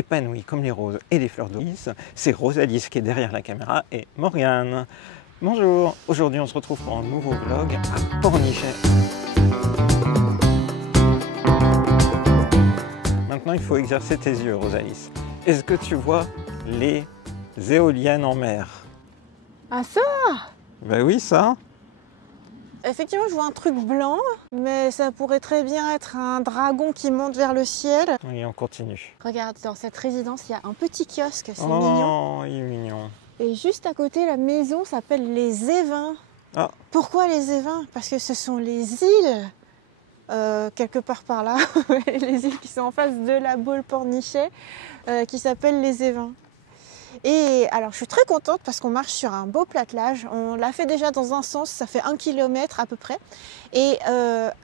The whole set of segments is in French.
Épanouie comme les roses et les fleurs de lys, c'est Rosalis qui est derrière la caméra et Morgane. Bonjour, aujourd'hui on se retrouve pour un nouveau vlog à Pornichet. Maintenant il faut exercer tes yeux, Rosalis. Est-ce que tu vois les éoliennes en mer? Ah ça? Ben oui, ça. Effectivement, je vois un truc blanc, mais ça pourrait très bien être un dragon qui monte vers le ciel. Oui, on continue. Regarde, dans cette résidence, il y a un petit kiosque, c'est Oh, mignon. il est mignon. Et juste à côté, la maison s'appelle les Évins. Ah. Pourquoi les Évins? Parce que ce sont les îles, quelque part par là, les îles qui sont en face de la Baule Pornichet, qui s'appellent les Évins. Et alors je suis très contente parce qu'on marche sur un beau platelage. On l'a fait déjà dans un sens, ça fait 1 km à peu près. Et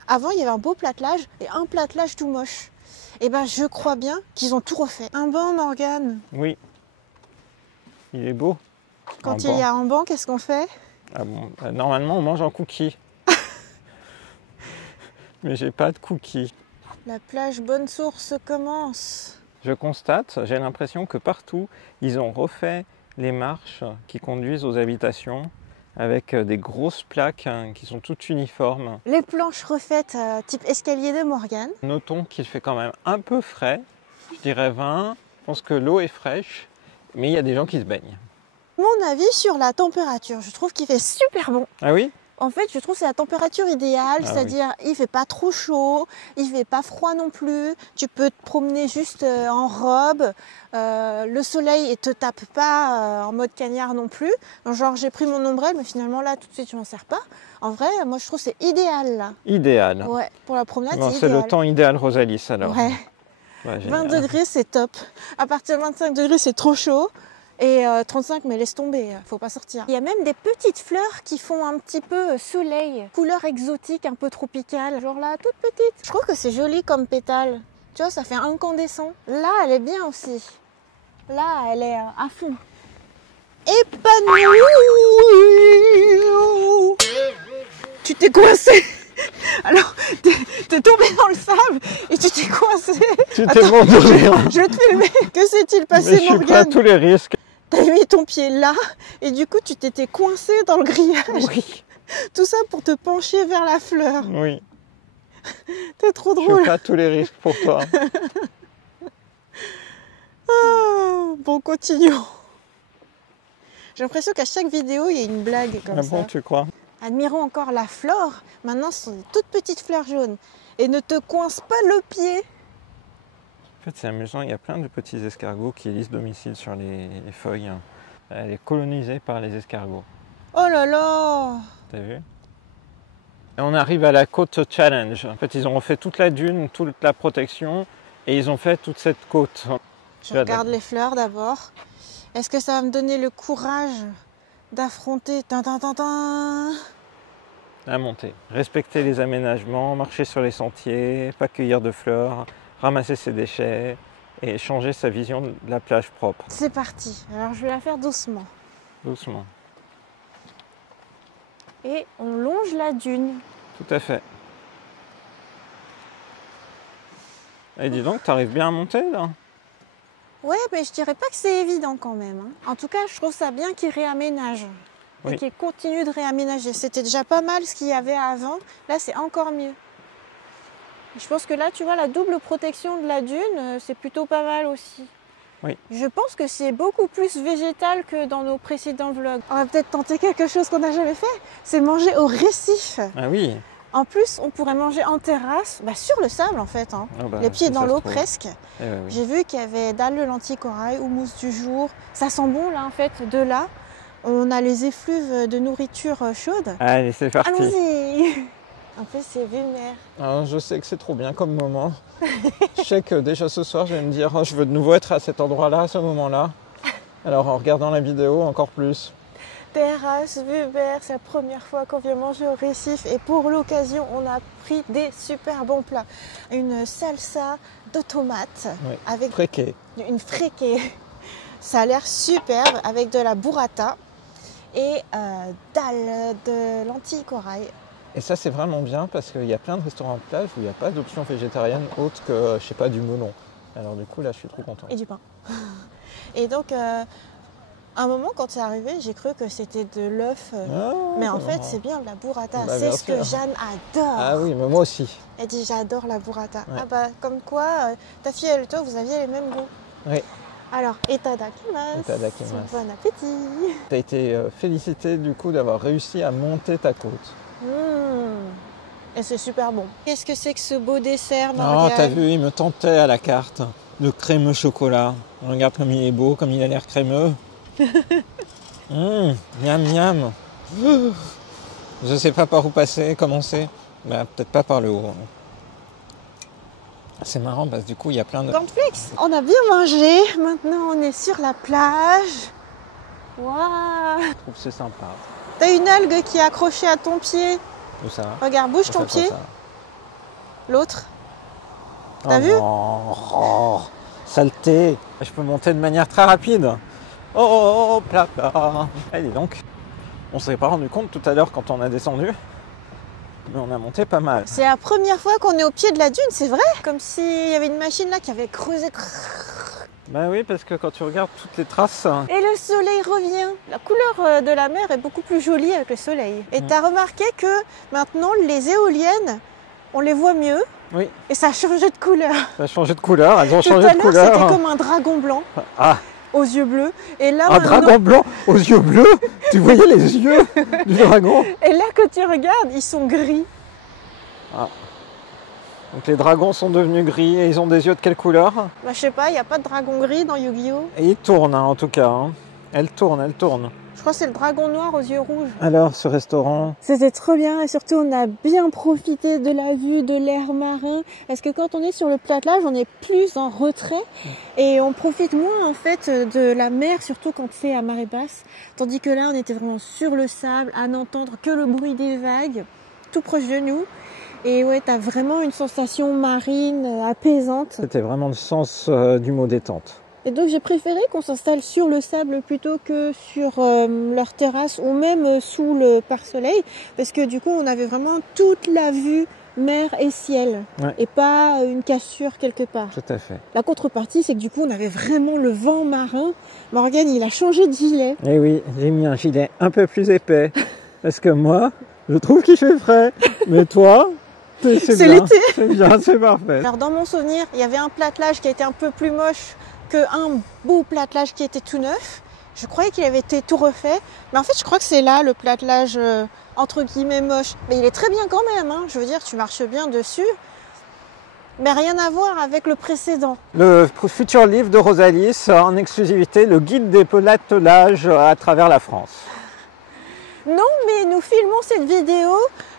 avant il y avait un beau platelage et un platelage tout moche. Et ben je crois bien qu'ils ont tout refait. Un banc, Morgane? Oui. Il est beau. Quand il y a un banc, qu'est-ce qu'on fait? Ah bon, normalement on mange un cookie. Mais j'ai pas de cookies. La plage Bonne Source commence. Je constate, j'ai l'impression que partout, ils ont refait les marches qui conduisent aux habitations avec des grosses plaques qui sont toutes uniformes. Les planches refaites type escalier de Morgane. Notons qu'il fait quand même un peu frais, je dirais 20. Je pense que l'eau est fraîche, mais il y a des gens qui se baignent. Mon avis sur la température, je trouve qu'il fait super bon. Ah oui? En fait, je trouve que c'est la température idéale, c'est-à-dire il fait pas trop chaud, il fait pas froid non plus, tu peux te promener juste en robe, le soleil ne te tape pas en mode cagnard non plus. Donc, genre j'ai pris mon ombrelle, mais finalement là tout de suite je m'en sers pas. En vrai, moi je trouve que c'est idéal là. Idéal. Ouais, pour la promenade Bon, c'est c'est idéal. le temps idéal, Rosalis, alors. Ouais. Ouais, 20 génial. degrés c'est top. À partir de 25 degrés c'est trop chaud. Et 35, mais laisse tomber, faut pas sortir. Il y a même des petites fleurs qui font un petit peu soleil, couleur exotique, un peu tropicale, genre là, toute petite. Je trouve que c'est joli comme pétale. Tu vois, ça fait incandescent. Là, elle est bien aussi. Là, elle est à fond. Épanouie. Tu t'es coincé. Alors, t'es tombé dans le sable et tu t'es coincé. Tu t'es mort de rire. Je vais te filmer. Que s'est-il passé, Mais je suis prêt à Morgane? tous les risques. T'as mis ton pied là et du coup tu t'étais coincé dans le grillage. Oui. Tout ça pour te pencher vers la fleur. Oui. T'es trop Je suis drôle. prêt à tous les risques pour toi. Ah, bon, continuons. J'ai l'impression qu'à chaque vidéo il y a une blague comme Ah ça. bon, tu crois? Admirons encore la flore. Maintenant ce sont des toutes petites fleurs jaunes. Et ne te coince pas le pied. En fait, c'est amusant, il y a plein de petits escargots qui élisent domicile sur les feuilles. Elle est colonisée par les escargots. Oh là là. T'as vu? Et on arrive à la côte challenge. En fait, ils ont refait toute la dune, toute la protection, et ils ont fait toute cette côte. Je regarde les fleurs d'abord. Est-ce que ça va me donner le courage d'affronter À monter. Respecter les aménagements, marcher sur les sentiers, pas cueillir de fleurs, ramasser ses déchets et changer sa vision de la plage propre. C'est parti. Alors je vais la faire doucement. Doucement. Et on longe la dune. Tout à fait. Et dis donc, t'arrives bien à monter là? Ouais, mais je dirais pas que c'est évident quand même. En tout cas, je trouve ça bien qu'ils réaménagent. Oui. Et qu'ils continuent de réaménager. C'était déjà pas mal ce qu'il y avait avant. Là, c'est encore mieux. Je pense que là, tu vois, la double protection de la dune, c'est plutôt pas mal aussi. Oui. Je pense que c'est beaucoup plus végétal que dans nos précédents vlogs. On va peut-être tenter quelque chose qu'on n'a jamais fait. C'est manger au récif. Ah oui. En plus, on pourrait manger en terrasse, sur le sable en fait. Ah bah, les pieds si dans ça se l'eau trouve. presque. Eh ouais, oui. J'ai vu qu'il y avait dalle de lentilles corail, houmous du jour. Ça sent bon là en fait. De là, on a les effluves de nourriture chaude. Allez, c'est parti. Allons-y. En plus, c'est vue mer. Alors, je sais que c'est trop bien comme moment. Je sais que déjà ce soir, je vais me dire, oh, je veux de nouveau être à cet endroit-là, à ce moment-là. Alors en regardant la vidéo, encore plus. Terrasse, vue mer, c'est la première fois qu'on vient manger au récif. Et pour l'occasion, on a pris des super bons plats. Une salsa de tomates Oui. avec Fréqué. une friquée. Ça a l'air superbe avec de la burrata et dalle de lentilles corail. Et ça, c'est vraiment bien parce qu'il y a plein de restaurants de plage où il n'y a pas d'option végétarienne autre que, je sais pas, du melon. Alors du coup, là, je suis trop content. Et du pain. Et donc, à un moment, quand c'est arrivé, j'ai cru que c'était de l'œuf. Mais en fait, c'est bien de la burrata. Bah, c'est bien ce que sûr. Jeanne adore. Ah oui, mais moi aussi. Elle dit j'adore la burrata. Ouais. Ah bah, comme quoi, ta fille et toi, vous aviez les mêmes goûts. Oui. Alors, itadakimasu. Itadakimasu. Bon appétit. Tu as été félicité du coup d'avoir réussi à monter ta côte. Et c'est super bon. Qu'est-ce que c'est que ce beau dessert, Oh, Morgane? t'as vu, il me tentait à la carte. Le crémeux chocolat. Regarde comme il est beau, comme il a l'air crémeux. Miam miam. Je sais pas par où passer, commencer. Bah, peut-être pas par le haut. C'est marrant parce que du coup il y a plein de... Cornflakes. On a bien mangé. Maintenant, on est sur la plage. Waouh. Je trouve que c'est sympa. T'as une algue qui est accrochée à ton pied. Où ça? Regarde, bouge Ça ton fait quoi, pied. ça? L'autre. Oh T'as vu? non. Oh, saleté. Je peux monter de manière très rapide. Oh, papa. Allez donc. On s'est pas rendu compte tout à l'heure quand on a descendu. Mais on a monté pas mal. C'est la première fois qu'on est au pied de la dune, c'est vrai? Comme s'il y avait une machine là qui avait creusé. Bah oui, parce que quand tu regardes toutes les traces... Et le soleil revient. La couleur de la mer est beaucoup plus jolie avec le soleil. Et t'as remarqué que maintenant les éoliennes, on les voit mieux. Oui, Et ça a changé de couleur. ça a changé de couleur, elles ont Tout changé à de l'heure, c'était couleur. comme un dragon blanc Ah, aux yeux bleus. Et là, un maintenant... dragon blanc aux yeux bleus. Tu voyais les yeux du dragon? Et là que tu regardes, ils sont gris. Donc les dragons sont devenus gris et ils ont des yeux de quelle couleur? Bah, je sais pas, il n'y a pas de dragon gris dans Yu-Gi-Oh! Et ils tournent en tout cas. Hein. Elle tourne, elle tourne. Je crois que c'est le dragon noir aux yeux rouges. Alors ce restaurant? C'était trop bien et surtout on a bien profité de la vue, de l'air marin. Parce que quand on est sur le plage, on est plus en retrait et on profite moins en fait de la mer, surtout quand c'est à marée basse. Tandis que là, on était vraiment sur le sable, à n'entendre que le bruit des vagues, tout proche de nous. Et ouais, t'as vraiment une sensation marine apaisante. C'était vraiment le sens du mot détente. Et donc j'ai préféré qu'on s'installe sur le sable plutôt que sur leur terrasse ou même sous le pare-soleil. Parce que du coup, on avait vraiment toute la vue mer et ciel. Ouais. Et pas une cassure quelque part. Tout à fait. La contrepartie, c'est que du coup, on avait vraiment le vent marin. Morgane, il a changé de gilet. Eh oui, j'ai mis un gilet un peu plus épais. Parce que moi, je trouve qu'il fait frais. Mais toi... C'est bien, l'été. c'est bien, c'est parfait. Alors dans mon souvenir, il y avait un platelage qui était un peu plus moche qu'un beau platelage qui était tout neuf. Je croyais qu'il avait été tout refait. Mais en fait, je crois que c'est là le platelage entre guillemets moche. Mais il est très bien quand même. Hein. Je veux dire, tu marches bien dessus. Mais rien à voir avec le précédent. Le futur livre de Rosalis, en exclusivité, le guide des pelotelages à travers la France. Non, mais nous filmons cette vidéo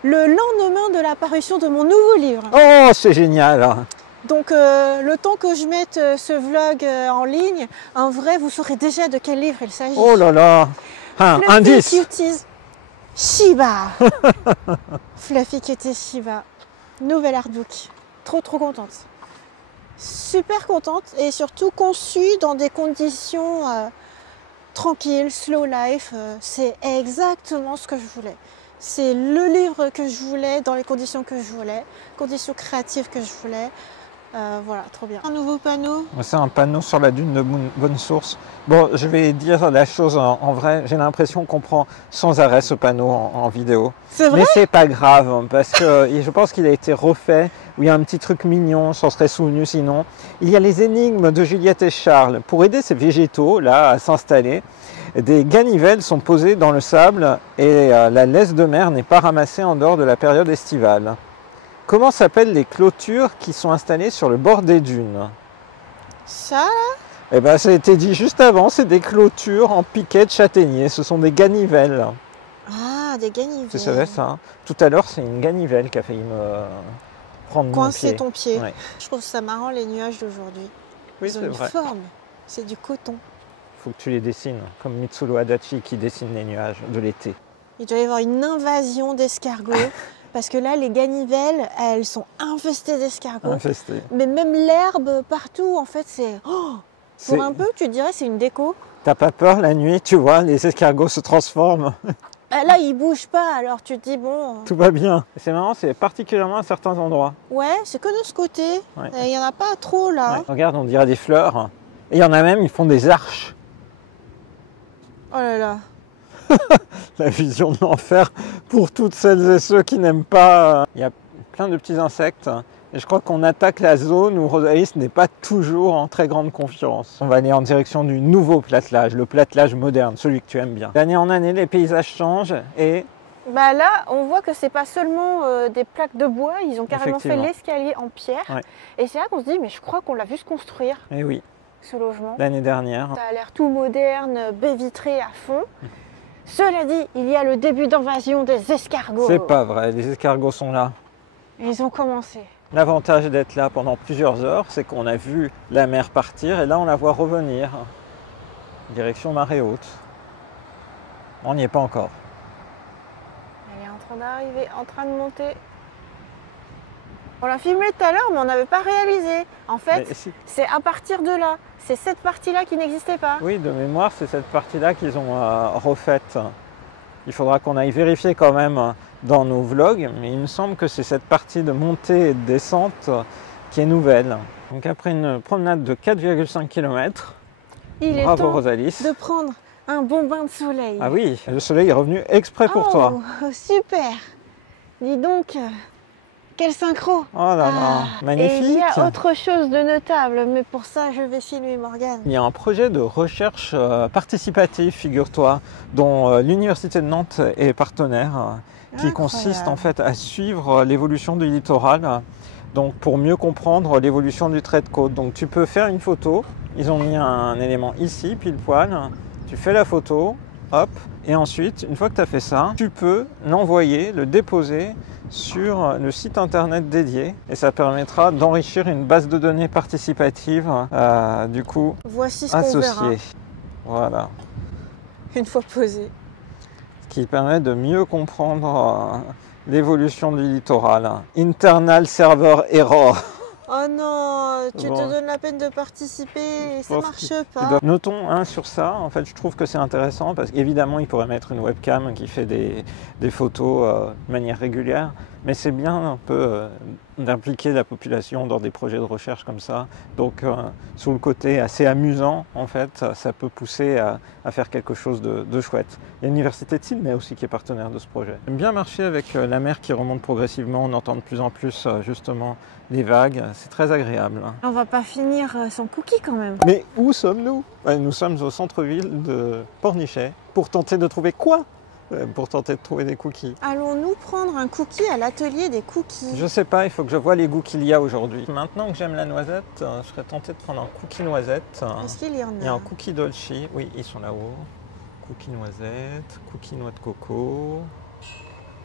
le lendemain de la parution de mon nouveau livre. Oh, c'est génial! Donc le temps que je mette ce vlog en ligne, en vrai, vous saurez déjà de quel livre il s'agit. Oh là là! Fluffy Indice! Cuties Shiba. Fluffy Cuties Shiba. Nouvel artbook. Trop contente. Super contente et surtout conçu dans des conditions tranquilles, slow life. C'est exactement ce que je voulais. C'est le livre que je voulais, dans les conditions que je voulais, conditions créatives que je voulais. Voilà, trop bien. Un nouveau panneau. C'est un panneau sur la dune de Bonne Source. Bon, je vais dire la chose en vrai, j'ai l'impression qu'on prend sans arrêt ce panneau en vidéo. C'est vrai? Mais c'est pas grave, parce que je pense qu'il a été refait, où il y a un petit truc mignon, s'en serait souvenu sinon. Il y a les énigmes de Juliette et Charles. Pour aider ces végétaux là à s'installer, des ganivelles sont posées dans le sable et la laisse de mer n'est pas ramassée en dehors de la période estivale. Comment s'appellent les clôtures qui sont installées sur le bord des dunes? Ça, Eh bien, ça a été dit juste avant, c'est des clôtures en piquet de châtaignier, ce sont des ganivelles. ah, des ganivelles. Tu savais ça? Tout à l'heure, c'est une ganivelle qui a failli me prendre mon Coincer pied. ton pied. Ouais. Je trouve ça marrant les nuages d'aujourd'hui. Oui, Ils ont c'est une vrai. forme. C'est du coton. Il faut que tu les dessines, comme Mitsuru Adachi qui dessine les nuages de l'été. Il doit y avoir une invasion d'escargots. Parce que là, les ganivelles, elles sont infestées d'escargots. Infesté. Mais même l'herbe partout, en fait, c'est... Oh, C'est- pour un peu, tu dirais, c'est une déco. T'as pas peur la nuit, tu vois, les escargots se transforment? Bah là, il bouge pas, alors tu te dis, bon... Tout va bien. C'est marrant, c'est particulièrement à certains endroits. Ouais, c'est que de ce côté. Ouais. Il y en a pas trop, là. Ouais. Regarde, on dirait des fleurs. Et il y en a même, ils font des arches. Oh là là. La vision de l'enfer pour toutes celles et ceux qui n'aiment pas. Il y a plein de petits insectes. Et je crois qu'on attaque la zone où Rosalis n'est pas toujours en très grande confiance. On va aller en direction du nouveau platelage, le platelage moderne, celui que tu aimes bien. D'année en année, les paysages changent et... Bah là, on voit que c'est pas seulement des plaques de bois, ils ont carrément fait Effectivement. l'escalier en pierre. Ouais. Et c'est là qu'on se dit, mais je crois qu'on l'a vu se construire, Eh oui, ce logement. l'année dernière. Ça a l'air tout moderne, baie vitrée à fond. Cela dit, il y a le début d'invasion des escargots. C'est pas vrai, les escargots sont là. Ils ont commencé. L'avantage d'être là pendant plusieurs heures, c'est qu'on a vu la mer partir et là on la voit revenir. Direction marée haute. On n'y est pas encore. Elle est en train d'arriver, en train de monter. On l'a filmé tout à l'heure, mais on n'avait pas réalisé. En fait, Mais si. c'est à partir de là. C'est cette partie-là qui n'existait pas. Oui, de mémoire, c'est cette partie-là qu'ils ont refaite. Il faudra qu'on aille vérifier quand même dans nos vlogs, mais il me semble que c'est cette partie de montée et de descente qui est nouvelle. Donc après une promenade de 4,5 km, Il est bravo temps Rosalis. de prendre un bon bain de soleil. Ah oui, le soleil est revenu exprès pour toi. Oh, super. Dis donc, quel synchro. Oh là là, Ah, magnifique. Et il y a autre chose de notable, mais pour ça, je vais filmer Morgane. Il y a un projet de recherche participative, figure-toi, dont l'Université de Nantes est partenaire, qui consiste en fait à suivre l'évolution du littoral, donc pour mieux comprendre l'évolution du trait de côte. Donc tu peux faire une photo, ils ont mis un élément ici, pile poil, tu fais la photo, hop, et ensuite, une fois que tu as fait ça, tu peux l'envoyer, le déposer sur le site internet dédié et ça permettra d'enrichir une base de données participative du coup Voici ce qu'on verra associée. Voilà. une fois posé. Ce qui permet de mieux comprendre l'évolution du littoral. Internal server error. Oh non, tu Bon. te donnes la peine de participer et ça pense marche qu'il pas. Notons sur ça, en fait je trouve que c'est intéressant parce qu'évidemment il pourrait mettre une webcam qui fait des photos de manière régulière, mais c'est bien un peu d'impliquer la population dans des projets de recherche comme ça. Donc sous le côté assez amusant, en fait, ça peut pousser à faire quelque chose de chouette. Il y a l'université de Sydney aussi qui est partenaire de ce projet. J'aime bien marcher avec la mer qui remonte progressivement, on entend de plus en plus justement les vagues, c'est très agréable. On va pas finir sans cookie quand même. Mais où sommes-nous? Nous sommes au centre-ville de Pornichet pour tenter de trouver quoi? Pour tenter de trouver des cookies. Allons-nous prendre un cookie à l'atelier des cookies? Je sais pas, il faut que je vois les goûts qu'il y a aujourd'hui. Maintenant que j'aime la noisette, je serais tenté de prendre un cookie noisette. Est-ce qu'il y en a? Il y a un cookie dolce, oui, ils sont là-haut. Cookie noisette, cookie noix de coco.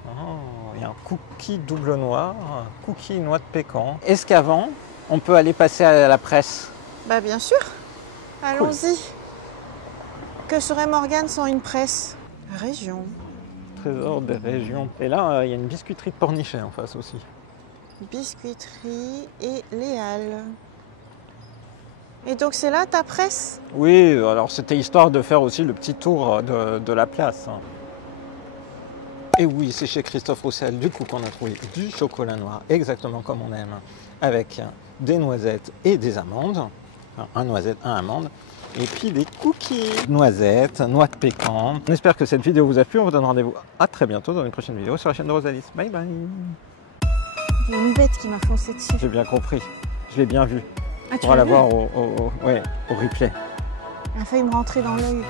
Oh, il y a un cookie double noir, un cookie noix de pécan. Est-ce qu'avant, on peut aller passer à la presse? Bah bien sûr. Allons-y. Que serait Morgane sans une presse? Région. Trésor des régions. Et là, il y a une biscuiterie de Pornichet en face aussi. Biscuiterie et les Halles. Et donc c'est là ta presse? Oui, alors c'était histoire de faire aussi le petit tour de la place. Et oui, c'est chez Christophe Roussel, du coup, qu'on a trouvé du chocolat noir, exactement comme on aime, avec des noisettes et des amandes. Enfin, un noisette, un amande. Et puis des cookies. Noisettes, noix de pécan. On espère que cette vidéo vous a plu. On vous donne rendez-vous à très bientôt dans une prochaine vidéo sur la chaîne de Rosalis. Bye bye. Il y a une bête qui m'a foncé dessus. J'ai bien compris. Je l'ai bien vu. Ah, On tu pourra l'as la vu? voir au replay. Elle a failli me rentrer dans l'œil.